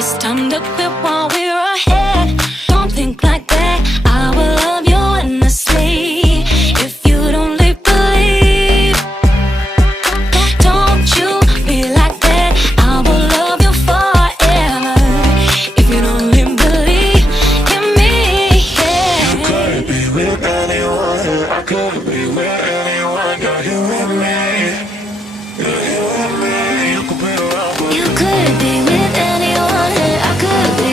It's time to quit while we're ahead. Don't think like that. I will love you endlessly. If you don't believe, don't you be like that. I will love you forever. If you don't believe in me, yeah. You could be with anyone. I could be with anyone. You're here with me. You're here with me. You could be around. You could be with anyone. I could be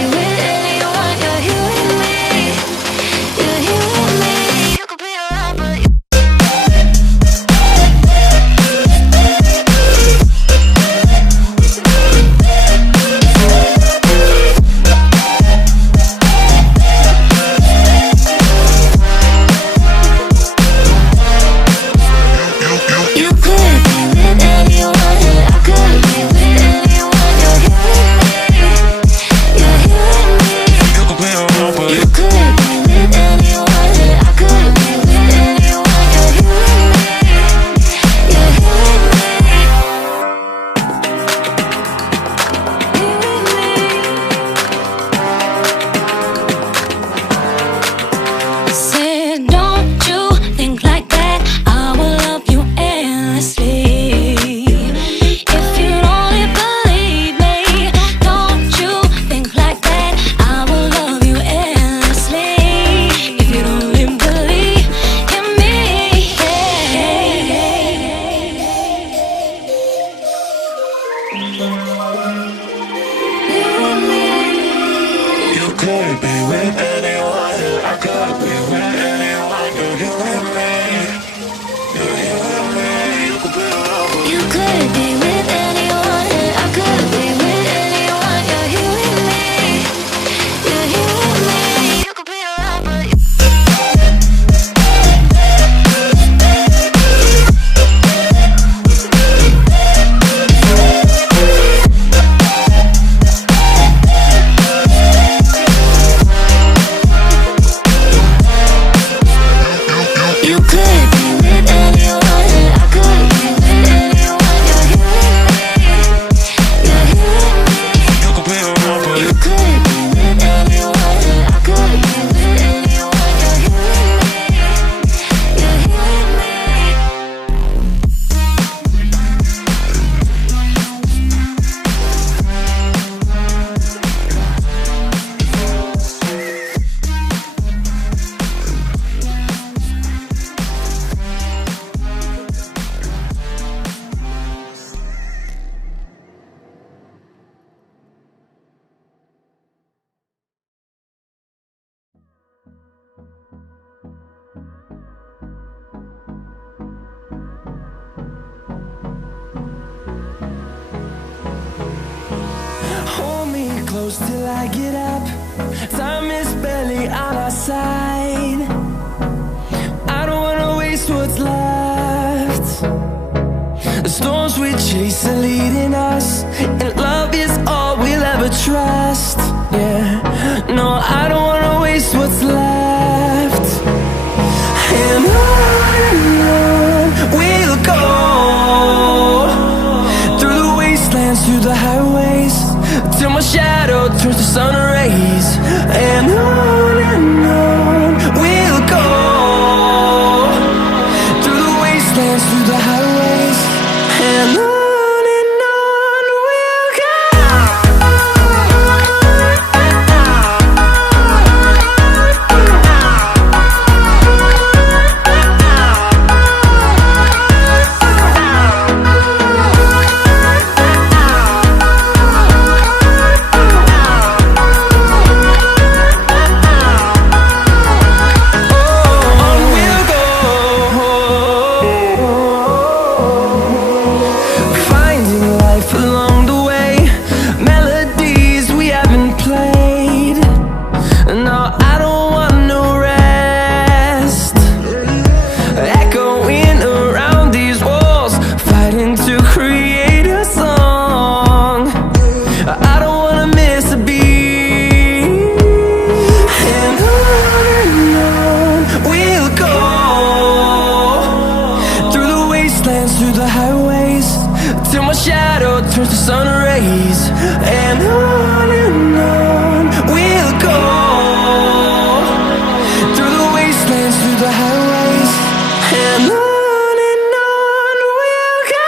could be with anyone. I could be with anyone. You're here with me. You're here with me. You could be a lover. You could be with anyone. I could be with anyone. You're here with me. You're here with me. You could be a lover. You could be with anyone. I could be with anyone. You're here with me. You're here with me. You could be a lover. You could be with anyone. I could be with anyone. You're here with me. You're here with me. Hold me close till I get up. Time is barely on our side. I don't wanna waste what's left. The storms we chase are leading us, and love is all we'll ever trust. Yeah, no, I don't wanna waste what's left. And on we'll go, through the wastelands, through the highways, till my shadow turns to sun rays. And on we'll go, through the wastelands, through the highways. And on we'll go. Through the highways, till my shadow turns to sun rays. And on we'll go, through the wastelands, through the highways. And on we'll go.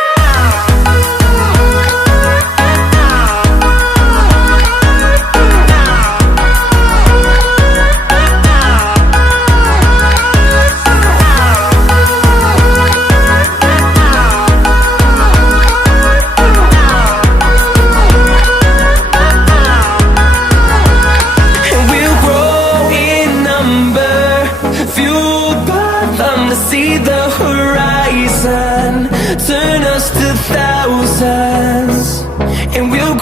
See the horizon turn us to thousands, and we'll